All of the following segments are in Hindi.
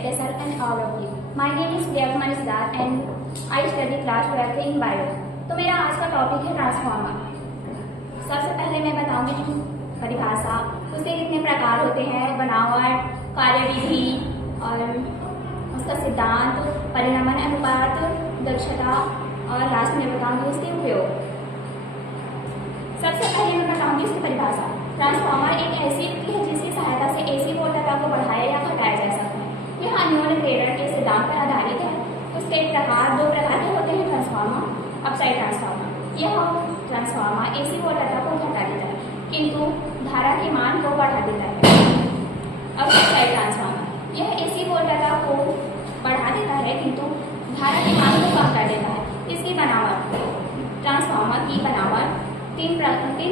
Tesser and all of you. My name is Priya Manisdar and I study class 12 in Bio. तो मेरा आज का टॉपिक है ट्रांसफार्मर। सबसे पहले मैं बताऊंगी कि परिभाषा, उसके कितने प्रकार होते हैं, बनावट, कार्यविधि और उसका सिद्धांत, परिणामन अनुपात, दक्षता और लास्ट में बताऊंगी उसके उपयोग। सबसे पहले मैं बताऊंगी उसकी परिभाषा। ट्रांसफार्मर एक ऐसी युक्ति है जिसकी सहायता से एसी वोल्टता को बढ़ाया या घटाया जा सकता है। यह न्यूटन प्रेरण के सिद्धांत पर आधारित है। उसके दो प्रकार के होते हैं ट्रांसफार्मर, अपसाइड ट्रांसफार्मर। यह ट्रांसफार्मर एसी वोल्टता को घटा देता है किंतु धारा के मान को बढ़ा देता है। और अपसाइड ट्रांसफार्मर यह एसी वोल्टता को बढ़ा देता है किंतु धारा के मान को कम कर देता है। इसकी बनावट, ट्रांसफार्मर की बनावट तीन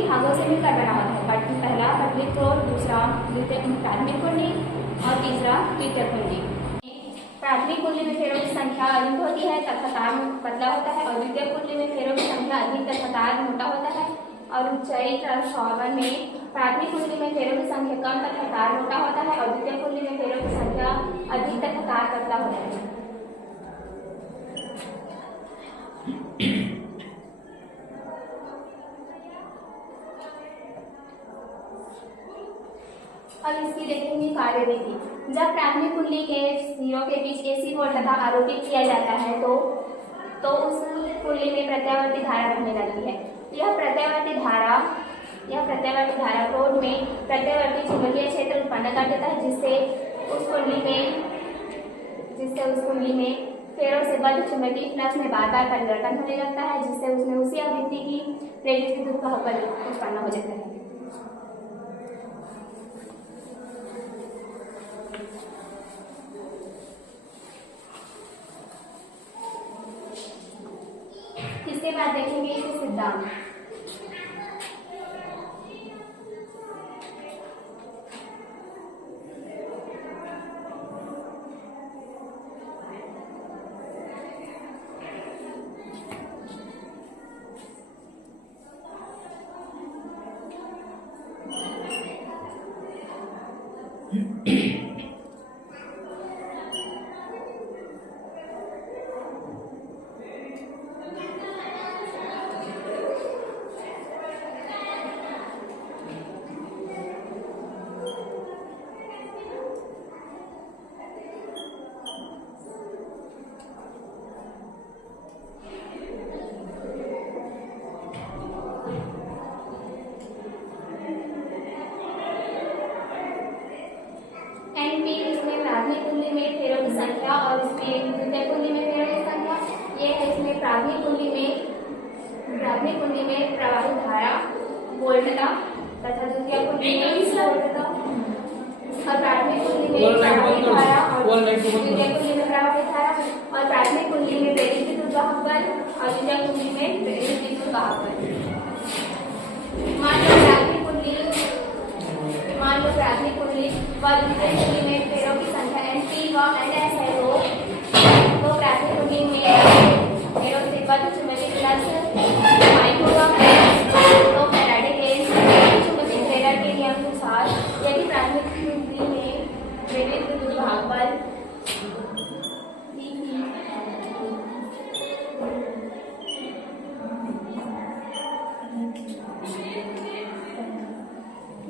भागों से मिलकर बना होता है। पहला पटलित कोर, दूसरा प्राथमिक कुंडली और तीसरा द्वितीयक कुंडली। प्राथमिक कुंडली में फेरों की संख्या अधिक होती है तथा तार पतला होता है और द्वितीयक कुंडली में फेरों की संख्या अधिक तथा तार मोटा होता है। और ऊंचाई ट्रांसफार्मर में प्राथमिक कुंडली में फेरों की संख्या कम तथा तार मोटा होता है और द्वितीयक कुंडली में फेरों की संख्या अधिक तथा तार पतला होता है। अब इसकी देखेंगे कार्यविधि। जब प्राथमिक कुंडली के सिरों के बीच एसी वोल्टता आरोपित किया जाता है तो उस कुंडली में प्रत्यावर्ती धारा बहने लगती है। यह प्रत्यावर्ती धारा क्रोध में प्रत्यावर्ती चुंबकीय क्षेत्र उत्पन्न कर देता है जिससे उस कुंडली में फेरों से बद्ध चुंबकीय फ्लक्स में बार बार परिवर्तन होने लगता है जिससे उसमें उसी आवृत्ति की प्रेरित विद्युत का बल उत्पन्न हो जाता है। इसके बाद देखेंगे इसके सिद्धांत। प्राथमिक कुंडली में फेरों की संख्या और इसमें द्वितीयक कुंडली में फेरों की संख्या। ये है इसमें प्राथमिक कुंडली में प्रवाहित धारा वोल्टता तथा द्वितीयक कुंडली में वोल्टता और प्राथमिक कुंडली में प्रवाहित धारा और द्वितीयक कुंडली में प्रवाहित धारा और प्राथमिक कुंडली में प्रेरित विद्युत वाहक बल और द्वितीयक कुंडली में प्रेरित विद्युत वाहक बल। मान लो प्राथमिक कुंडली व द्वितीयक कुंडली में फेरों की संख्या NP व NS है तो प्राथमिक कुंडली में फेरों से बद्ध चुंबकीय फ्लक्स माइक्रो व तो फैराडे के चुंबकीय प्रेरण के नियम के अनुसार यदि प्राथमिक कुंडली में प्रेरित विद्युत वाहक बल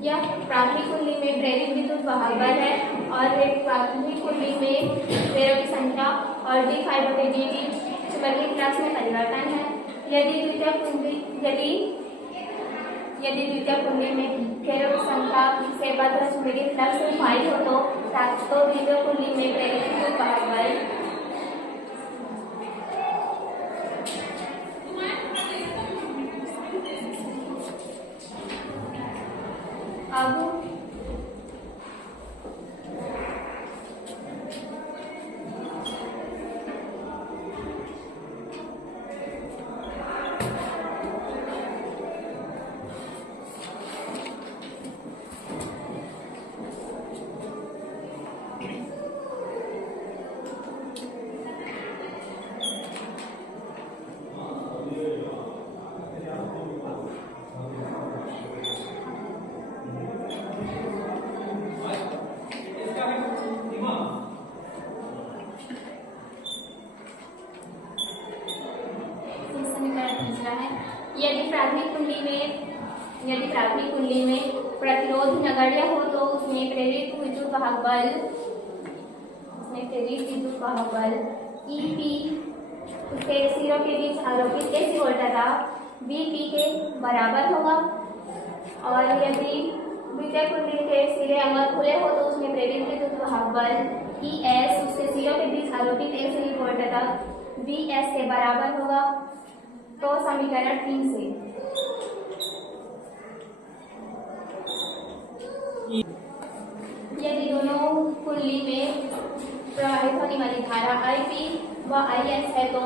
यह प्राथमिक कुंडली में प्रेरित विद्युत वाहक बल है और एक प्राथमिक कुंडली में फेरों की संख्या और d∅dt चुंबकीय फ्लक्स में परिवर्तन है। यदि द्वितीयक कुंडली में फेरों की संख्या से बद्ध चुंबकीय फ्लक्स फाई हो तो द्वितीयक कुंडली में प्रेरित विद्युत वाहक बल यदि प्राथमिक कुंडली में प्रतिरोध नगण्य हो तो उसमें प्रेरित विद्युत वाहक बल EP उसके सिरों के बीच आरोपित AC वोल्ट तथा BP के बराबर होगा। और यदि द्वितीय कुंडली के सिरे अंग खुले हो तो उसमें प्रेरित विद्युत वाहक बल ES उसके सिरों के बीच आरोपित AC वोल्ट तथा VS के बराबर होगा। तो समीकरण 3 से यदि दोनों कुंडली में प्रवाहित होने वाली धारा IP व IS है तो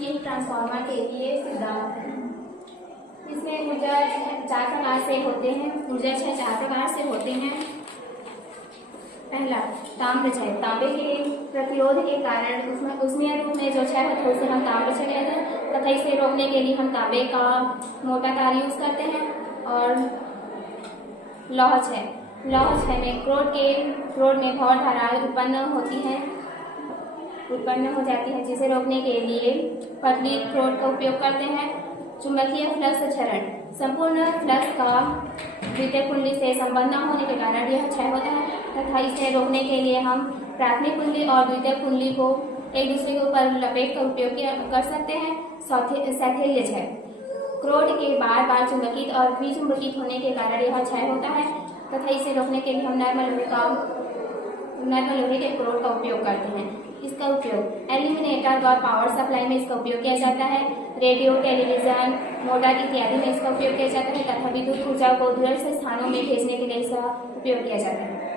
यही ट्रांसफार्मर के लिए सिद्धांत है। इसमें ऊर्जा 4 प्रकार से होते हैं। ऊर्जा 4 प्रकार से होते हैं। पहला ताम्रक्षय, तांबे के प्रतिरोध के कारण उसमें रूप में जो क्षय होता है उसे हम ताम्रक्षय कहते हैं तथा इसे रोकने के लिए हम तांबे का मोटा तार यूज करते हैं। और लौह क्षय में क्रोड में भौर धाराएं उत्पन्न हो जाती है जिसे रोकने के लिए पतली क्रोड का उपयोग करते हैं। चुंबकीय फ्लक्स क्षरण, संपूर्ण फ्लक्स का द्वितीय कुंडली से संबंध न होने के कारण यह क्षय होता है तथा इसे रोकने के लिए हम प्राथमिक कुंडली और द्वितीय कुंडली को एक दूसरे के ऊपर लपेट कर उपयोग कर सकते हैं। सैथिल्य क्षय, क्रोड के बार बार चुंबकित और विचुंबकित होने के कारण यह क्षय होता है तथा इसे रोकने के लिए हम नॉर्मल लोहे के क्रोड का उपयोग करते हैं। इसका उपयोग एल्यूमिनेटर और पावर सप्लाई में इसका उपयोग किया जाता है। रेडियो, टेलीविजन, मोटर इत्यादि में इसका उपयोग किया जाता है तथा विद्युत ऊर्जा को दूर से स्थानों में भेजने के लिए इसका उपयोग किया जाता है।